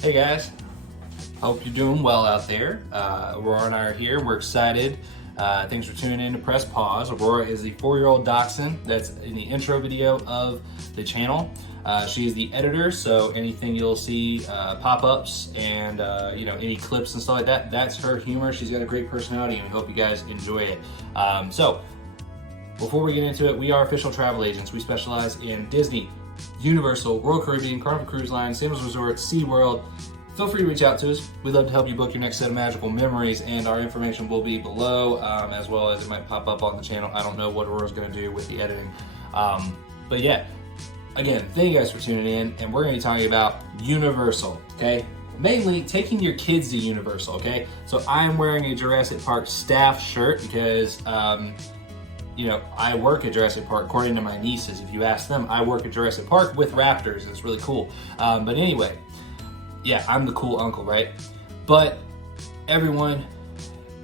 Hey guys, hope you're doing well out there. Aurora and I are here. We're excited. Thanks for tuning in to Press Pause. Aurora is the 4-year-old dachshund that's in the intro video of the channel. She is the editor, so anything you'll see pop-ups and any clips and stuff like that, that's her humor. She's got a great personality, and we hope you guys enjoy it. So before we get into it, we are official travel agents. We specialize in Disney, Universal, Royal Caribbean, Carnival Cruise Line, Sailors Resort, SeaWorld. Feel free to reach out to us. We'd love to help you book your next set of magical memories, and our information will be below, as well as it might pop up on the channel. I don't know what Aurora's going to do with the editing. But yeah, again, thank you guys for tuning in, and we're going to be talking about Universal, okay? Mainly taking your kids to Universal, okay? So I'm wearing a Jurassic Park staff shirt because I work at Jurassic Park, according to my nieces. If you ask them, I work at Jurassic Park with raptors. It's really cool. But anyway, yeah, I'm the cool uncle, right? But everyone,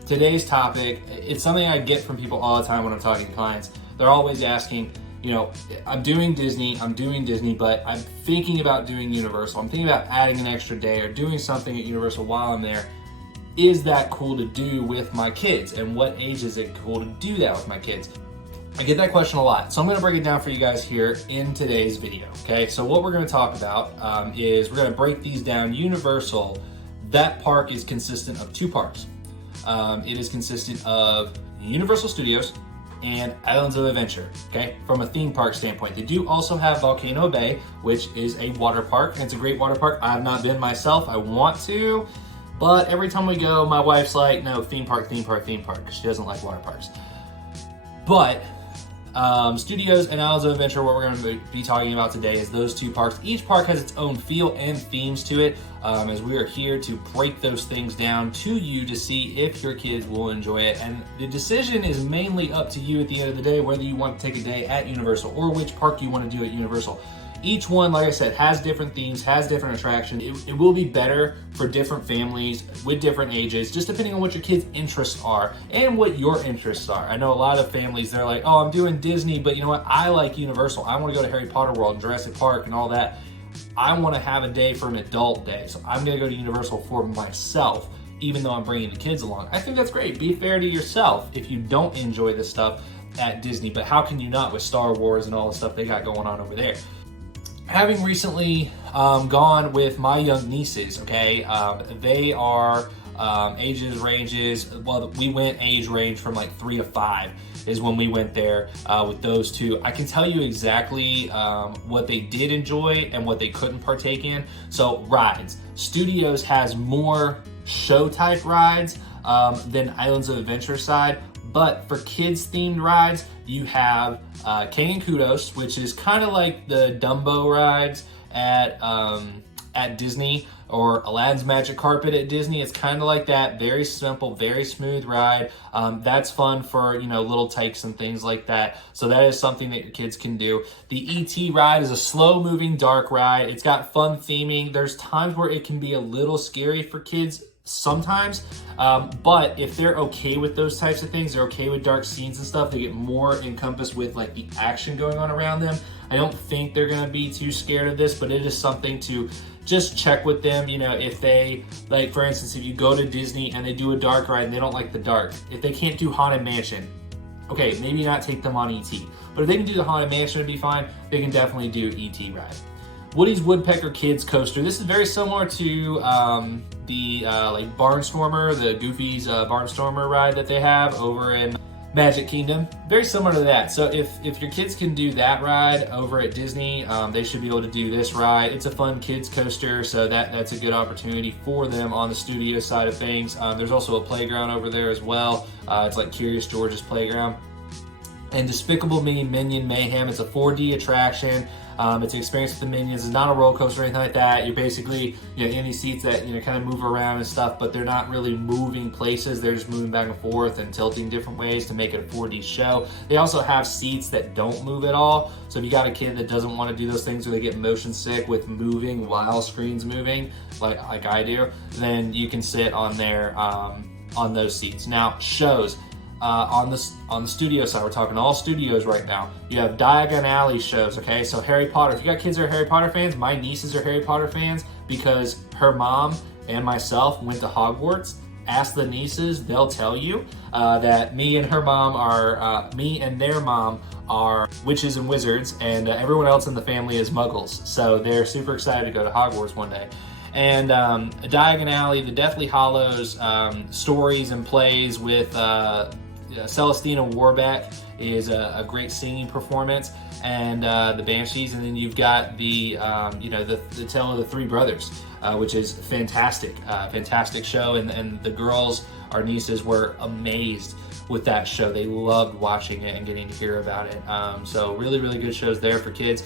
today's topic, it's something I get from people all the time when I'm talking to clients. They're always asking, I'm doing Disney, but I'm thinking about doing Universal. I'm thinking about adding an extra day or doing something at Universal while I'm there. Is that cool to do with my kids? And what age is it cool to do that with my kids? I get that question a lot. So I'm gonna break it down for you guys here in today's video, okay? So what we're gonna talk about is we're gonna break these down. Universal, that park is consistent of two parks. It is consistent of Universal Studios and Islands of Adventure, okay? From a theme park standpoint. They do also have Volcano Bay, which is a water park, and it's a great water park. I have not been myself, I want to, but every time we go, my wife's like, no, theme park, because she doesn't like water parks. But Studios and Islands of Adventure, what we're going to be talking about today is those two parks. Each park has its own feel and themes to it, as we are here to break those things down to you to see if your kids will enjoy it. And the decision is mainly up to you at the end of the day, whether you want to take a day at Universal or which park you want to do at Universal. Each one, like I said, has different themes, has different attractions. It will be better for different families with different ages, just depending on what your kids' interests are and what your interests are. I know a lot of families, they're like, oh, I'm doing Disney, but you know what? I like Universal. I want to go to Harry Potter World and Jurassic Park and all that. I want to have a day for an adult day, so I'm going to go to Universal for myself, even though I'm bringing the kids along. I think that's great. Be fair to yourself if you don't enjoy this stuff at Disney, but how can you not with Star Wars and all the stuff they got going on over there? Having recently gone with my young nieces, okay, they are we went age range from like 3 to 5 is when we went there with those two. I can tell you exactly what they did enjoy and what they couldn't partake in. So rides. Studios has more show type rides than Islands of Adventure side. But for kids themed rides, you have King and Kudos, which is kind of like the Dumbo rides at Disney, or Aladdin's Magic Carpet at Disney. It's kind of like that, very simple, very smooth ride. That's fun for little takes and things like that. So that is something that your kids can do. The E.T. ride is a slow moving dark ride. It's got fun theming. There's times where it can be a little scary for kids sometimes, but if they're okay with those types of things, they're okay with dark scenes and stuff, they get more encompassed with like the action going on around them. I don't think they're gonna be too scared of this, but it is something to just check with them. If they, like for instance, if you go to Disney and they do a dark ride and they don't like the dark, if they can't do Haunted Mansion, okay, maybe not take them on E.T. But if they can do the Haunted Mansion, it'd be fine. They can definitely do E.T. ride. Woody's Woodpecker Kids Coaster. This is very similar to the Barnstormer, the Goofy's Barnstormer ride that they have over in Magic Kingdom. Very similar to that. So if your kids can do that ride over at Disney, they should be able to do this ride. It's a fun kids coaster, so that's a good opportunity for them on the studio side of things. There's also a playground over there as well. It's like Curious George's playground. And Despicable Minion Mayhem. It's a 4D attraction. It's an experience with the Minions. It's not a roller coaster or anything like that. You're basically in these seats that kind of move around and stuff, but they're not really moving places. They're just moving back and forth and tilting different ways to make it a 4D show. They also have seats that don't move at all. So if you got a kid that doesn't want to do those things, or they get motion sick with moving while screens moving, like I do, then you can sit on there on those seats. Now shows. on the studio side, we're talking all studios right now. You have Diagon Alley shows, okay? So Harry Potter, if you got kids that are Harry Potter fans, my nieces are Harry Potter fans because her mom and myself went to Hogwarts. Ask the nieces, they'll tell you that me and their mom are witches and wizards, and everyone else in the family is muggles. So they're super excited to go to Hogwarts one day. And Diagon Alley, the Deathly Hallows stories and plays with Celestina Warbeck is a great singing performance, and the Banshees, and then you've got the the Tale of the Three Brothers, which is fantastic, fantastic show, and the girls, our nieces, were amazed with that show. They loved watching it and getting to hear about it. So really, really good shows there for kids.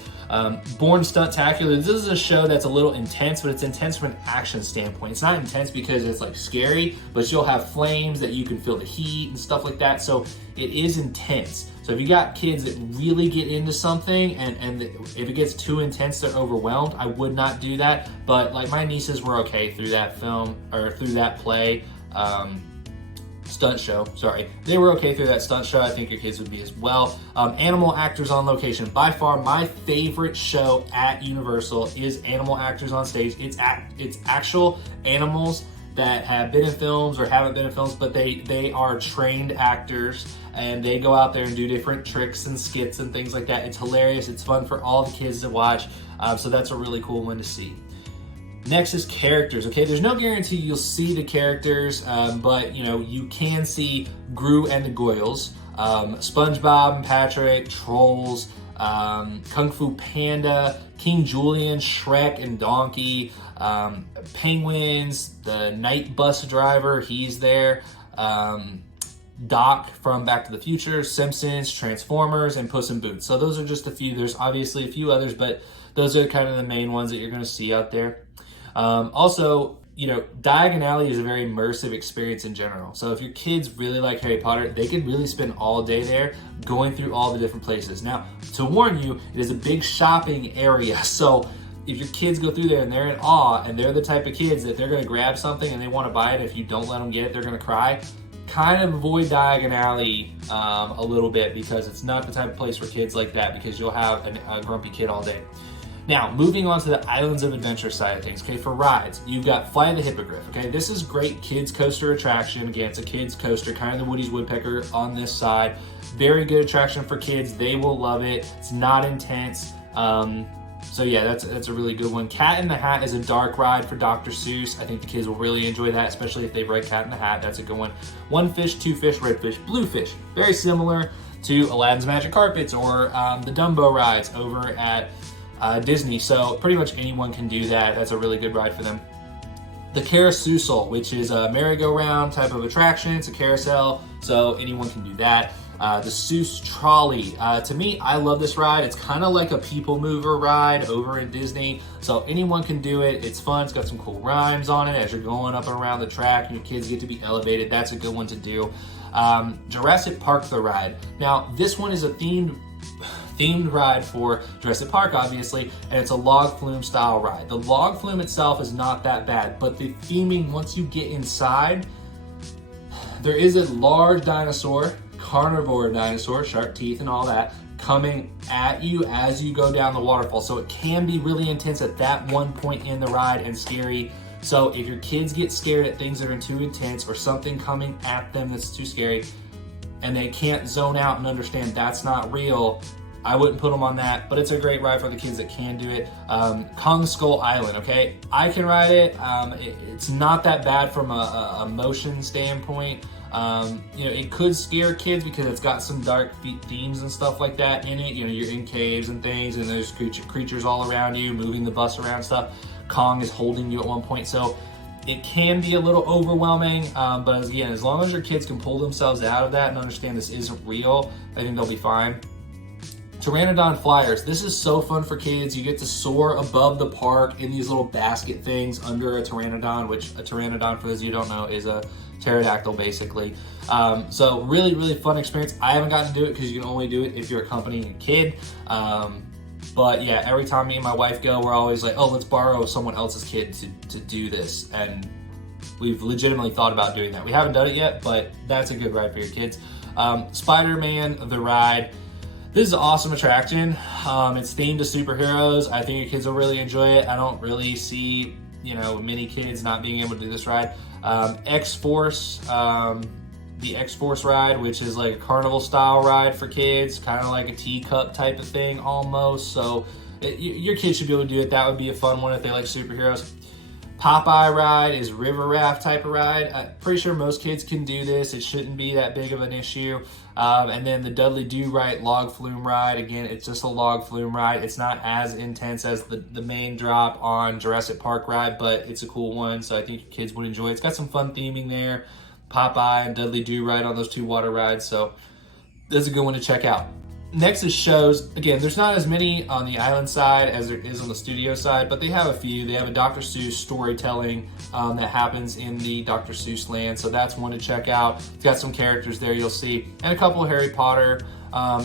Born Stuntacular, this is a show that's a little intense, but it's intense from an action standpoint. It's not intense because it's like scary, but you'll have flames that you can feel the heat and stuff like that. So it is intense. So if you got kids that really get into something and if it gets too intense, they're overwhelmed, I would not do that. But like my nieces were okay through that film or through that play. Stunt show, sorry. They were okay through that stunt show. I think your kids would be as well. Animal Actors on Location. By far, my favorite show at Universal is Animal Actors on Stage. It's actual animals that have been in films or haven't been in films, but they are trained actors, and they go out there and do different tricks and skits and things like that. It's hilarious. It's fun for all the kids to watch. So that's a really cool one to see. Next is characters, okay? There's no guarantee you'll see the characters, but you can see Gru and the Goyles, SpongeBob and Patrick, Trolls, Kung Fu Panda, King Julian, Shrek and Donkey, Penguins, the night bus driver, he's there, Doc from Back to the Future, Simpsons, Transformers, and Puss in Boots. So those are just a few. There's obviously a few others, but those are kind of the main ones that you're going to see out there. Also, Diagon Alley is a very immersive experience in general. So if your kids really like Harry Potter, they could really spend all day there going through all the different places. Now, to warn you, it is a big shopping area. So if your kids go through there and they're in awe and they're the type of kids that they're going to grab something and they want to buy it, if you don't let them get it, they're going to cry. Kind of avoid Diagon Alley a little bit, because it's not the type of place for kids like that, because you'll have a grumpy kid all day. Now, moving on to the Islands of Adventure side of things, okay, for rides, you've got Fly the Hippogriff, okay? This is great kids coaster attraction. Again, it's a kids coaster, kind of the Woody's Woodpecker on this side. Very good attraction for kids. They will love it. It's not intense. So yeah, that's a really good one. Cat in the Hat is a dark ride for Dr. Seuss. I think the kids will really enjoy that, especially if they've read Cat in the Hat. That's a good one. One fish, two fish, red fish, blue fish. Very similar to Aladdin's Magic Carpets or the Dumbo rides over at Disney. So pretty much anyone can do that. That's a really good ride for them. The Carousel, which is a merry-go-round type of attraction. It's a carousel, so anyone can do that. The Seuss Trolley. To me, I love this ride. It's kind of like a people mover ride over at Disney, so anyone can do it. It's fun. It's got some cool rhymes on it as you're going up and around the track, and your kids get to be elevated. That's a good one to do. Jurassic Park the ride. Now, this one is a themed ride for Jurassic Park, obviously, and it's a log flume style ride. The log flume itself is not that bad, but the theming, once you get inside, there is a large dinosaur, carnivore dinosaur, sharp teeth and all that, coming at you as you go down the waterfall. So it can be really intense at that one point in the ride and scary. So if your kids get scared at things that are too intense or something coming at them that's too scary and they can't zone out and understand that's not real, I wouldn't put them on that, but it's a great ride for the kids that can do it. Kong Skull Island, okay? I can ride it. It's not that bad from a motion standpoint. It could scare kids because it's got some dark themes and stuff like that in it. You're in caves and things, and there's creatures all around you, moving the bus around stuff. Kong is holding you at one point, so it can be a little overwhelming, but again, as long as your kids can pull themselves out of that and understand this isn't real, I think they'll be fine. Pteranodon Flyers. This is so fun for kids. You get to soar above the park in these little basket things under a pteranodon, which a pteranodon, for those of you who don't know, is a pterodactyl basically. So really, really fun experience. I haven't gotten to do it because you can only do it if you're accompanying a kid. But yeah, every time me and my wife go, we're always like, oh, let's borrow someone else's kid to do this. And we've legitimately thought about doing that. We haven't done it yet, but that's a good ride for your kids. Spider-Man, the ride. This is an awesome attraction. It's themed to superheroes. I think your kids will really enjoy it. I don't really see, many kids not being able to do this ride. X-Force, the X-Force ride, which is like a carnival style ride for kids, kind of like a teacup type of thing almost. So your kids should be able to do it. That would be a fun one if they like superheroes. Popeye Ride is river raft type of ride. I'm pretty sure most kids can do this. It shouldn't be that big of an issue. And then the Dudley Do-Right log flume ride. Again, it's just a log flume ride. It's not as intense as the main drop on Jurassic Park ride, but it's a cool one, so I think your kids would enjoy it. It's got some fun theming there. Popeye and Dudley Do-Right on those two water rides, so that's a good one to check out. Next is shows. Again, there's not as many on the island side as there is on the studio side, but they have a few. They have a Dr. Seuss storytelling that happens in the Dr. Seuss land, so that's one to check out. It's got some characters there you'll see, and a couple of Harry Potter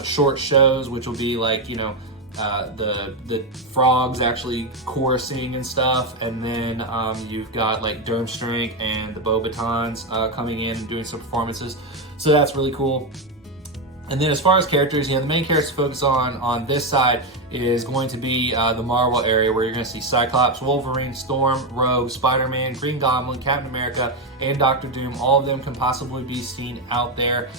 short shows, which will be like, the frogs actually chorusing and stuff, and then you've got like Durmstrang and the Bobatons coming in and doing some performances, so that's really cool. And then as far as characters, the main characters to focus on this side is going to be the Marvel area, where you're going to see Cyclops, Wolverine, Storm, Rogue, Spider-Man, Green Goblin, Captain America, and Doctor Doom. All of them can possibly be seen out there.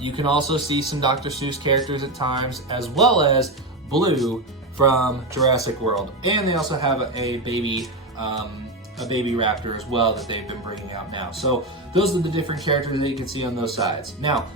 You can also see some Dr. Seuss characters at times, as well as Blue from Jurassic World. And they also have a baby raptor as well that they've been bringing out now. So those are the different characters that you can see on those sides. Now,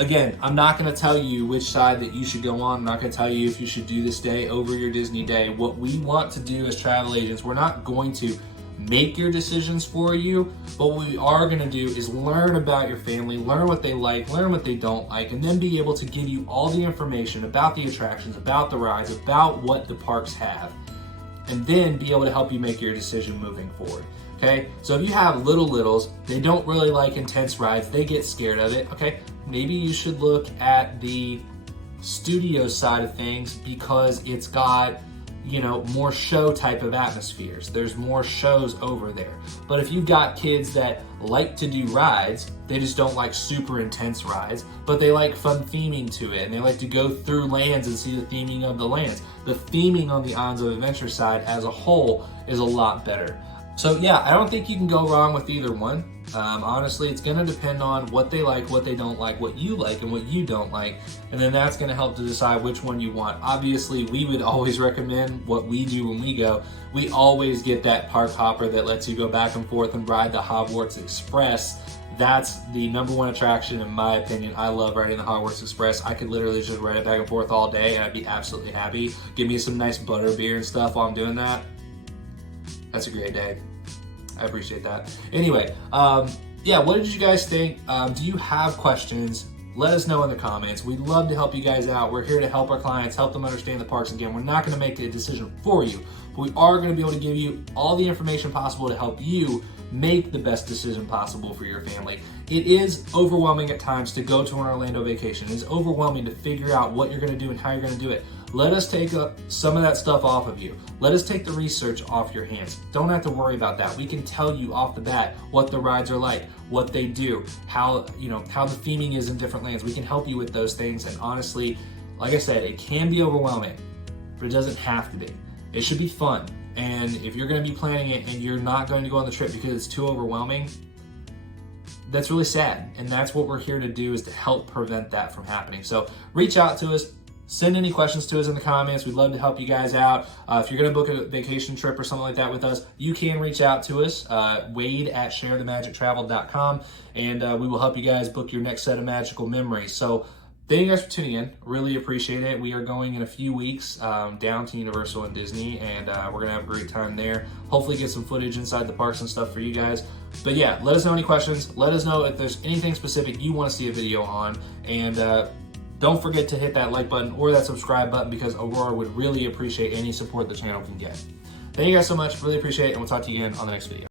again, I'm not going to tell you which side that you should go on. I'm not going to tell you if you should do this day over your Disney day. What we want to do as travel agents, we're not going to make your decisions for you, but what we are going to do is learn about your family, learn what they like, learn what they don't like, and then be able to give you all the information about the attractions, about the rides, about what the parks have, and then be able to help you make your decision moving forward. Okay, so if you have littles, they don't really like intense rides, they get scared of it. Okay, maybe you should look at the studio side of things, because it's got, more show type of atmospheres. There's more shows over there. But if you've got kids that like to do rides, they just don't like super intense rides, but they like fun theming to it, and they like to go through lands and see the theming of the lands. The theming on the Islands of Adventure side as a whole is a lot better. So yeah, I don't think you can go wrong with either one. Honestly, it's going to depend on what they like, what they don't like, what you like, and what you don't like. And then that's going to help to decide which one you want. Obviously, we would always recommend what we do when we go. We always get that park hopper that lets you go back and forth and ride the Hogwarts Express. That's the #1 attraction in my opinion. I love riding the Hogwarts Express. I could literally just ride it back and forth all day and I'd be absolutely happy. Give me some nice butter beer and stuff while I'm doing that. That's a great day. I appreciate that. Anyway, yeah, what did you guys think? Do you have questions? Let us know in the comments. We'd love to help you guys out. We're here to help our clients, help them understand the parks. Again, we're not going to make a decision for you, but we are going to be able to give you all the information possible to help you make the best decision possible for your family. It is overwhelming at times to go to an Orlando vacation. It's overwhelming to figure out what you're going to do and how you're going to do it. Let us take some of that stuff off of you. Let us take the research off your hands. Don't have to worry about that. We can tell you off the bat what the rides are like, what they do, how the theming is in different lands. We can help you with those things. And honestly, like I said, it can be overwhelming, but it doesn't have to be. It should be fun. And if you're going to be planning it and you're not going to go on the trip because it's too overwhelming, that's really sad. And that's what we're here to do, is to help prevent that from happening. So reach out to us. Send any questions to us in the comments. We'd love to help you guys out. If you're going to book a vacation trip or something like that with us, you can reach out to us, wade@sharethemagictravel.com, and we will help you guys book your next set of magical memories. So thank you guys for tuning in. Really appreciate it. We are going in a few weeks down to Universal and Disney, and we're going to have a great time there. Hopefully get some footage inside the parks and stuff for you guys. But yeah, let us know any questions. Let us know if there's anything specific you want to see a video on, and don't forget to hit that like button or that subscribe button, because Aurora would really appreciate any support the channel can get. Thank you guys so much. Really appreciate it, and we'll talk to you again on the next video.